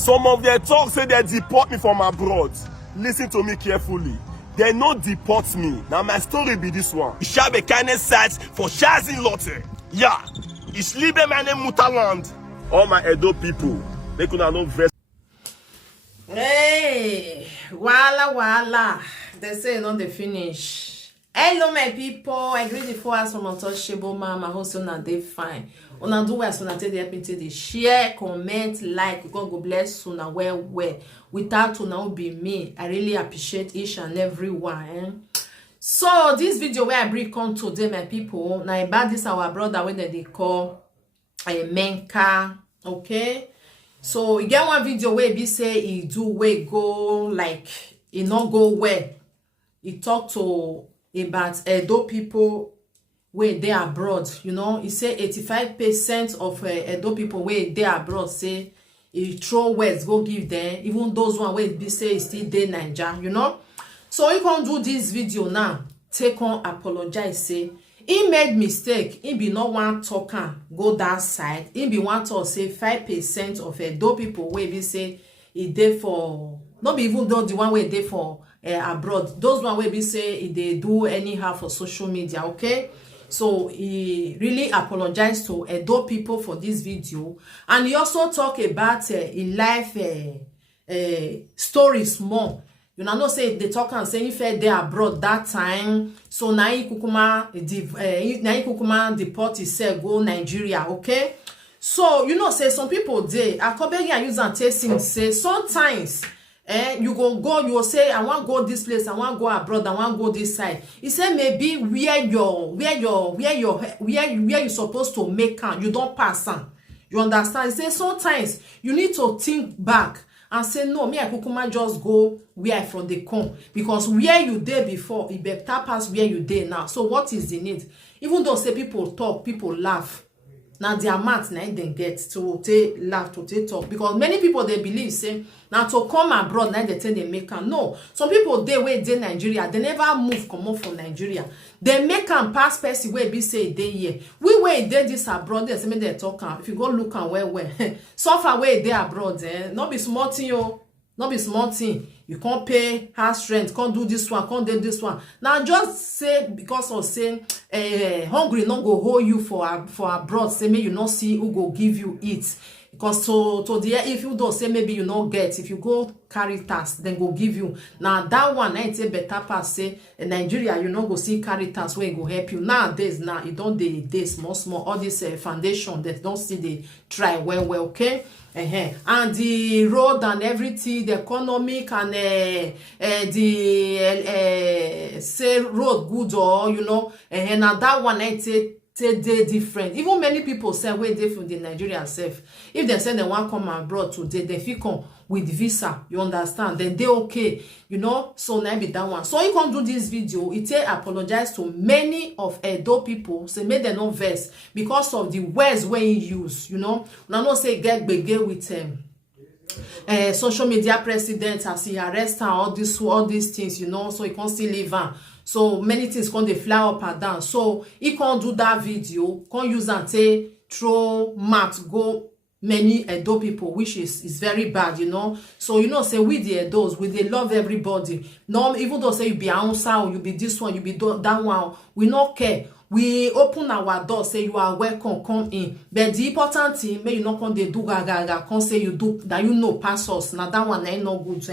Some of their talk say they deport me from abroad. Listen to me carefully. They not deport me. Now my story be this one. Ich habe keine Zeit for Shazin Lotte. Ja, ich liebe meine Mutterland. All my Edo people, they could not vest. Hey, wala. They say not the finish. Hello my people, I greet the 4 hours from Untouchable Mama. I hope so now they fine. Una do well so now take the help into the share, comment, like. God go bless you now well. Without you now be me. I really appreciate each and every one. So this video where I bring on today, my people. Now about this our brother when they call a menka, okay. So you get one video where he say he do way go like he not go where he talk to about Edo people where they abroad. You know, he say 85% of Edo people where they abroad say he throw words go give them, even those one where be say he still dey Naija, you know. So he can do this video now. Take on apologize, say he made mistake. He be not one talker go that side. He be one to say 5% of Edo people where be say he dey for not be even though the one way dey for abroad. Those one where be say they do anyhow for social media, okay. So he really apologized to Edo people for this video, and he also talk about in life stories more. You know say they talk and say if they abroad that time, so now he kukuma deport himself go Nigeria, okay. So you know say some people dey akobegi and use and tasting say sometimes you go you will say I want go this place, I want go abroad, I want go this side. He said maybe where you supposed to make am, you don't pass am. You understand? He say sometimes you need to think back and say no, me I kukuma just go where I from the come, because where you dey before it better pass where you dey now. So what is the need? Even though say people talk, people laugh. Now their mouth now they get to take laugh, to take talk, because many people they believe say now to come abroad now they tell they make am. No, some people they wait in Nigeria, they never move come up from Nigeria. They make am pass person where be say they here. We wait they this abroad, they say me they talk am. If you go look and where so far where they abroad, not be small thing yo, not be small thing. You can't pay house rent, can't do this one, can't do this one. Now just say because of saying hungry not go hold you for abroad, say maybe you not see who go give you it. Because to the if you don't say maybe you not get, if you go carry tax, then go give you. Now that one ain't a better pass say in Nigeria you not go see carry tax where it go help you. Nowadays now it don't they small all this foundation that don't see they try well, okay. And the road and everything, the economic and the say road good or you know, and now that one ain't they different. Even many people say where they from the Nigeria self. If they say they want come abroad today, they feel come with visa. You understand? Then they okay, you know. So now be that one. So you can do this video. It apologize to many of Edo people. Say make them no vex because of the words when you use. You know, now not say get bege with social media president as he arrest and all these things. You know, so he can't still live on. So many things can they fly up and down. So he can't do that video. Can't use and say throw mat go many Edo people, which is very bad, you know. So you know say with the Edos, they love everybody. No, even though say you be Hausa or you be this one, you be that one, we not care. We open our door, say you are welcome, come in. But the important thing, may you not come they do gaga, come say you do that you know pass us. Now that one ain't no good.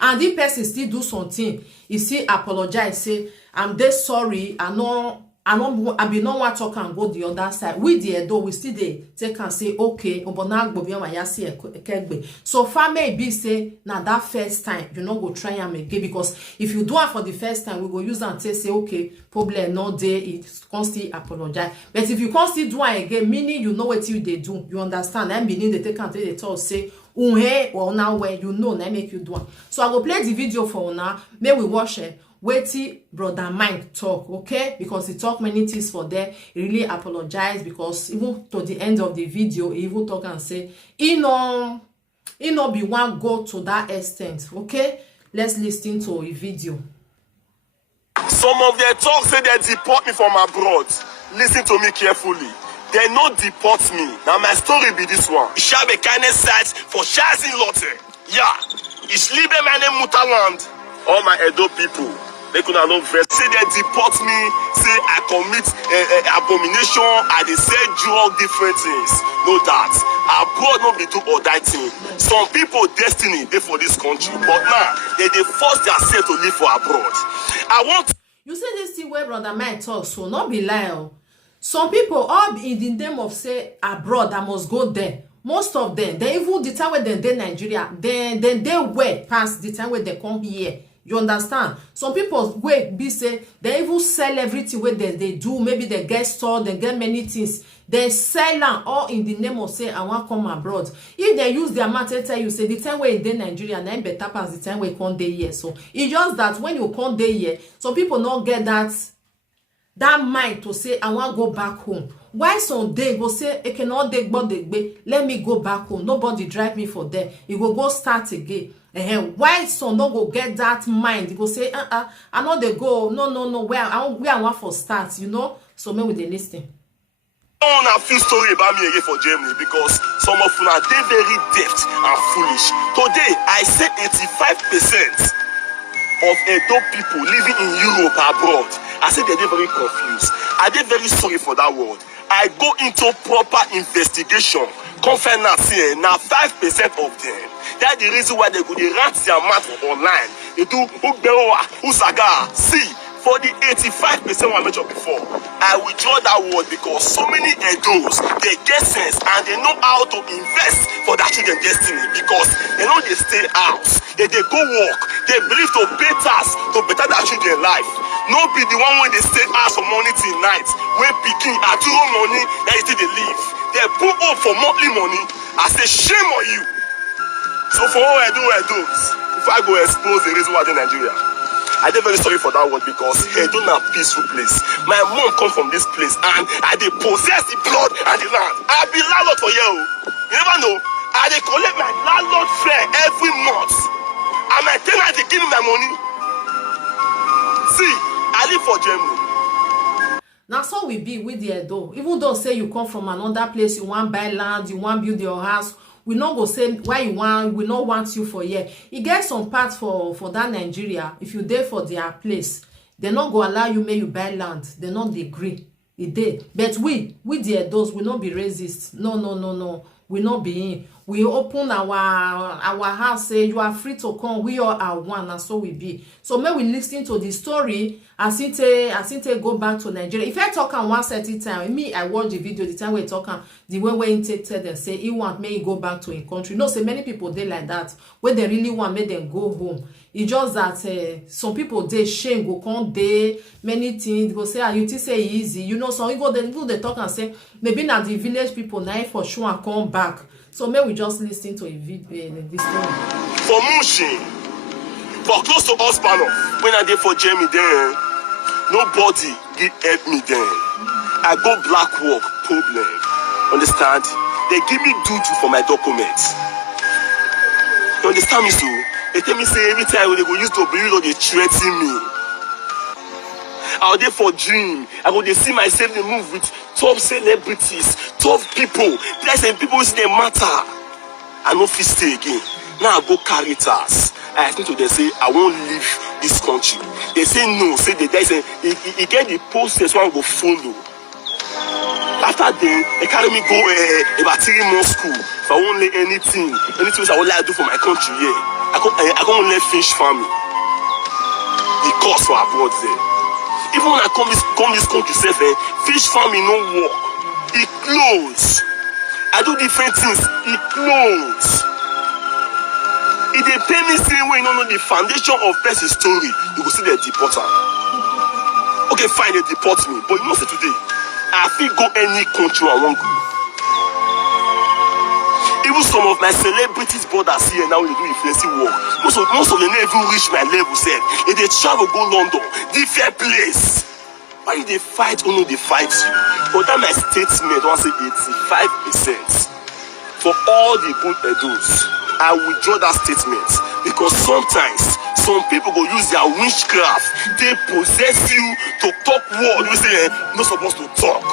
And the person still do something. You see, apologize, say I'm dead sorry. I be no one talk and go the other side. With the Edo, we still they take and say okay. So far maybe say now that first time you not go try and again, because if you do it for the first time, we go use and say okay, problem no day. It constantly apologize. But if you constantly do it again, meaning you know what they do, you understand? And meaning they take and they talk say or now where you know they make you do it. So I will play the video for now. May we watch it. Waity brother Mike talk, okay, because he talk many things for there. He really apologize because even to the end of the video he even talk and say he no be one go to that extent, okay. Let's listen to a video. Some of their talk say they deport me from abroad. Listen to me carefully. they no deport me. Now my story be this one. Ich habe keine Zeit for chasing Lotte. Yeah, ich liebe meine Mutterland. All my Edo people, they could not vex. Say they deport me, say I commit abomination, I dey sell drug, different things. No that. Abroad no be do all that thing. Some people destiny dey for this country, but now they force themselves to live for abroad. I want. You say this thing where brother Mike talk, so not be lie. Some people all in the name of say abroad, I must go there. Most of them, they even the time when they Nigeria, then they wait past the time when they come here. You understand? Some people wait be say they even sell everything where they do. Maybe they get store, they get many things. They sell them all in the name of say I want come abroad. If they use their mouth to tell you say the time where they Nigeria, then better pass the time where you come there here. So it's just that when you come there here, some people not get that mind to say I want go back home. Why some day go say I cannot dig but let me go back home. Nobody drive me for there. You go start again. Why some no go get that mind? You go say I know they go no where I want for start, you know. So maybe they listen. I want a few story about me again for Germany because some of them are very deft and foolish. Today I say 85% of Edo people living in Europe abroad. I say they're very confused. Are they very sorry for that word? I go into proper investigation. Conference here now 5% of them. That's the reason why they go they rant their mouth online. They do Uberoa, Usaga. See, for the 85% I mentioned before, I withdraw that word because so many Edos they get sense and they know how to invest for their children's destiny because they know they stay out. They go work. They believe to pay tax to better their children's life. No be the one when they stay out from morning till night. When picking at your money, that is they live. They put up for monthly money. I say shame on you. So for all I do, if I go expose the reason why in Nigeria, I dey very sorry for that word because Edo na peaceful place. My mom come from this place and I dey possess the blood and the land. I be landlord for you. You never know. I dey collect my landlord fare every month. And my tenant dey give me my money. See, I live for Germany. Now so we be with the Edo. Even though say you come from another place, you want buy land, you want build your house, we not go say why you want, we not want you for here. You get some parts for that Nigeria. If you there for their place, they not go allow you make you buy land. They not agree. It dey. But we the Edos, we not be racist. No. We not be in. We open our house, say you are free to come. We all are one, and so we be. So may we listen to the story as it go back to Nigeria. If I talk on one certain time, me I watch the video the time we talking the way when he tell them say he want me go back to a country. No, say many people they like that when they really want make them go home. It's just that some people they shame go come they many things go say you think say easy. You know, some people they talk and say maybe now the village people now for sure and come back. So may we just listen to a video this story. For Mushin, for close to Ospanov, when I did for Jamie then, nobody did help me then. I go black work problem. Understand? They give me duty for my documents. You understand me, so? They tell me say every time when they go use to believe they threaten me. I'll there for dream. I go they see myself they move with top celebrities, top people. There's some people who say they matter. I no fit stay again. Now I go Caritas. I think to they say I won't leave this country. They say no. Say they say he get the process one go follow. After they carry me go about 3 months school. If I won't let anything I would like to do for my country, yeah. I can't let fish farming. The cost for abroad there. Even when I come this country, say, fish farming no work. It close. I do different things. It close. If they pay me same way, you don't know the foundation of person story, you go see they deport her. Okay, fine, they deport me. But you know, say today, I feel go any country I want go. Even some of my celebrities brothers here now they do influencing work. Most of them never even reach my level, said. If they travel go London, different place. Why they fight only they fight you? But that my statement, I want to say 85%. For all the good Edos, I withdraw that statement. Because sometimes some people go use their witchcraft. They possess you to talk word. You say, not supposed to talk.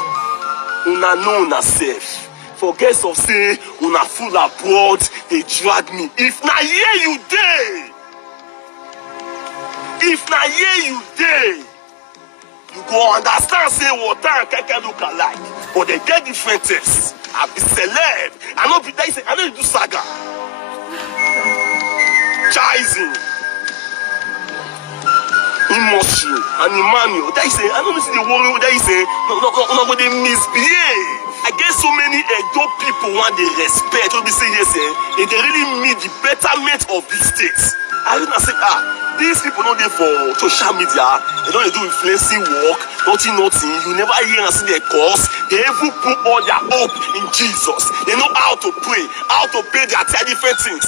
una know una self. Forget of say una full abroad, they drag me. If na here you dey, if na here you dey, you go understand say water and keke look alike, but they get different tastes. I be celeb. I know be that say I know you do saga. Chizing. Emotion and Emmanuel. That is say I don't see the worry that is say no go dey misbehave. I get so many Edo people want they respect. What be say yes, they really meet the betterment of these states. I don't say these people not there for social media. They don't do influencing work, nothing. You never hear and see their cause. They even put all their hope in Jesus. They know how to pray, how to pay their different things.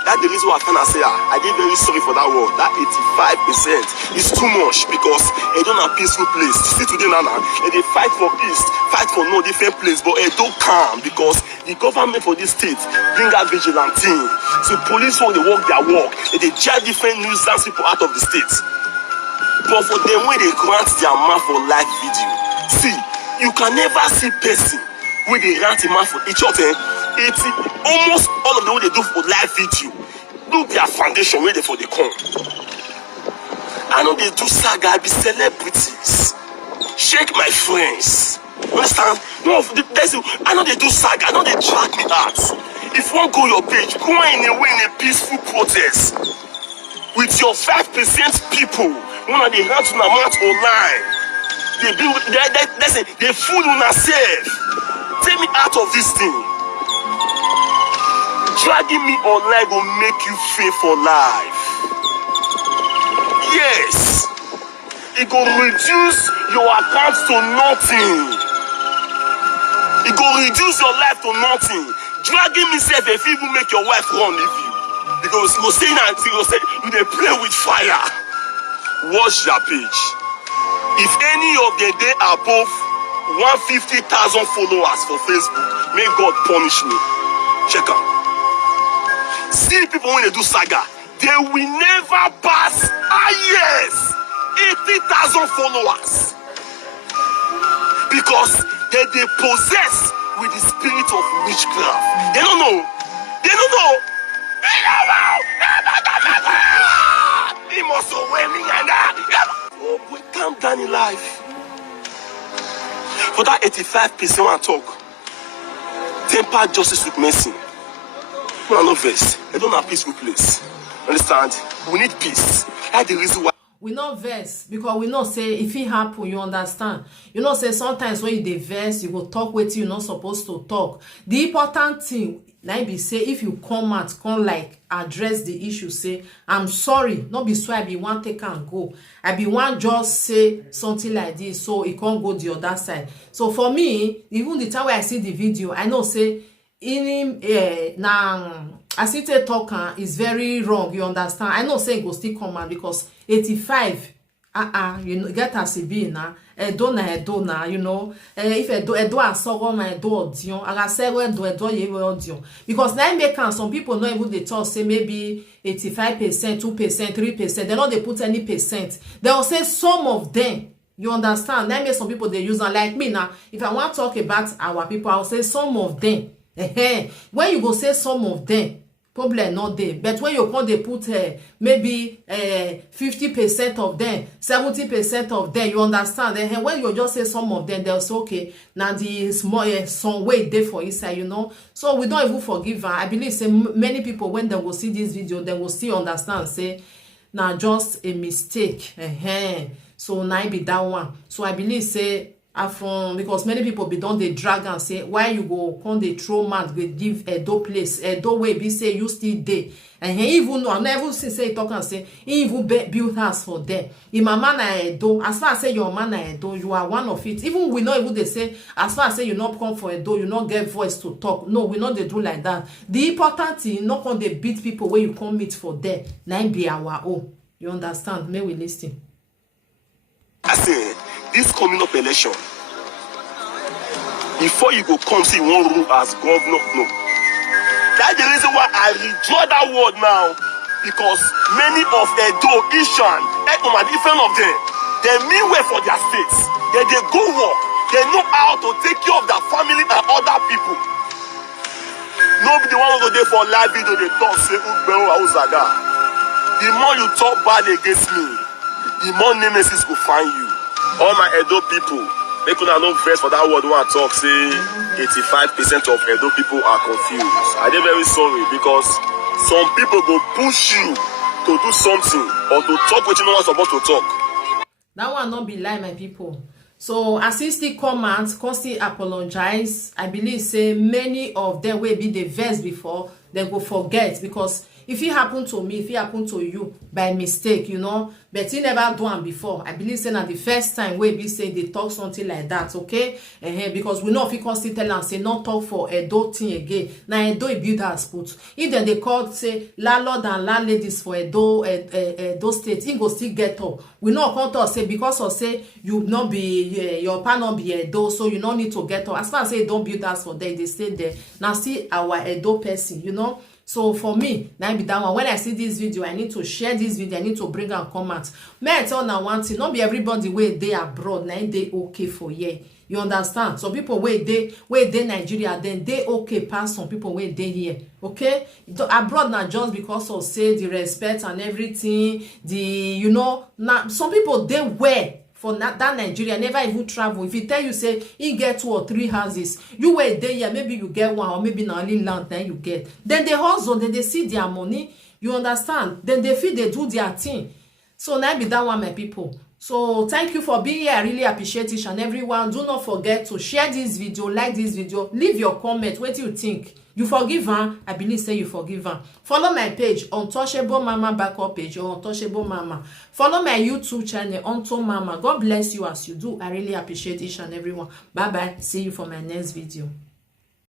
That's the reason why I kind of say I did very sorry for that word. That 85% is too much because they don't have a peaceful place. See today now, they fight for east, fight for no different place, but they don't calm because the government for this state bring out vigilante. So police when they work their work, they drive different nuisance people out of the state. But for them when they grant their man for live video, see, you can never see person when they grant a man for each other. Almost all of the way they do for live video, do their foundation where they for the come. I know they do saga, I be celebrities. Shake my friends. Understand? No, I know they do saga, I know they drag me out. If you want to go your page, go in a peaceful protest. With your 5% people, one of the hands on the mat online. They fool on themselves. Take me out of this thing. Dragging me online will make you fear for life. Yes. It will reduce your account to nothing. It will reduce your life to nothing. Dragging myself if you even make your wife run with you. Because you go say that you go say you dey play with fire. Watch your page. If any of them dey above 150,000 followers for Facebook, may God punish me. Check out. See people when they do saga, they will never pass 80,000 followers because they possess with the spirit of witchcraft. They don't know. They don't know. They don't know. He must away me and that. Oh, boy, calm down in life. For that 85% I talk, temper justice with mercy. I no vex. They don't have peaceful place. Understand? We need peace. That's the reason why. We not vex because we not say if it happen, you understand. You know say sometimes when you dey vex, you go talk with you not supposed to talk. The important thing like be say if you come out, come like address the issue, say I'm sorry. Not be so I be one take and go. I be one just say something like this so it can't go the other side. So for me, even the time where I see the video, I know say in as it talk is very wrong, you understand. I know say it go still come out because 85 you know get as it be na edo na you know if edo asogo ma edo odion aga say edo ye odion because now make some people not even they talk say maybe 85%, 2%, 3%, they don't they put any percent. They will say some of them. You understand? That makes some people they use and like me now. If I want to talk about our people, I'll say some of them. When you go say some of them, problem not there. But when you come, they put maybe 50% of them, 70% of them. You understand? And when you just say some of them, they'll say okay. Now the small some way there for inside, you know. So we don't even forgive her. I believe say many people when they will see this video, they will still understand. Say now just a mistake. So now be that one. So I believe say from because many people be done they drag and say why you go come the throw mat with give Edo place Edo way be say you still there and he even know I never see say talk and say he even build house for them. In my man na Edo, as far as say your man na Edo, you are one of it. Even we know even they say as far as say you not come for Edo, you not get voice to talk. No, we know they do like that. The important thing not come they beat people when you come meet for them. Now be our own. You understand? May we listen. I say this coming up election, before you go come see one rule as governor, no. That's the reason why I withdraw that word now. Because many of Edo, Ishan, Ekoma, different of them, they mean well for their states. They go work. They know how to take care of their family and other people. No be the one who go there for live video, they talk, say, Ugbero Auzaga. The more you talk bad against me, the more nemesis will find you. All my Edo people, they could not know verse for that word when I talk, say 85% of Edo people are confused. I dey very sorry because some people go push you to do something or to talk what you know what's supposed to talk. That one not be lie, my people. So as he still come out, still apologize, I believe say many of them will be the verse before, they go forget, because if it happened to me, if it happened to you by mistake, you know, but he never done before. I believe say na the first time we be say they talk something like that, okay? Because we know if you can still tell and say not talk for Edo thing again. Now Edo e build as put. If then they call say landlord and landladies for Edo state, he go still get up. We know come to say because of say you not be your pan not be Edo, so you don't need to get up. As far as say don't build as for them, they stay there. Now see our Edo person, you know. So for me, now be that one. When I see this video, I need to share this video. I need to bring and comment. May I tell now one thing? Not be everybody where they abroad, now they okay for yeah. You understand? Some people where they Nigeria, then they okay past some people where they here. Okay? Abroad now just because of say the respect and everything, the you know, now some people they wear. For that Nigeria never even travel. If he tell you say he get 2 or 3 houses, you wait there, yeah, maybe you get 1 or maybe not only land then you get. Then they hustle, then they see their money. You understand? Then they feel they do their thing. So now be that one, my people. So thank you for being here. I really appreciate each and everyone. Do not forget to share this video, like this video, leave your comment. What do you think? You forgive her? I believe say you forgive her. Follow my page, Untouchable Mama backup page, or Untouchable Mama. Follow my YouTube channel, Unto Mama. God bless you as you do. I really appreciate each and everyone. Bye bye. See you for my next video.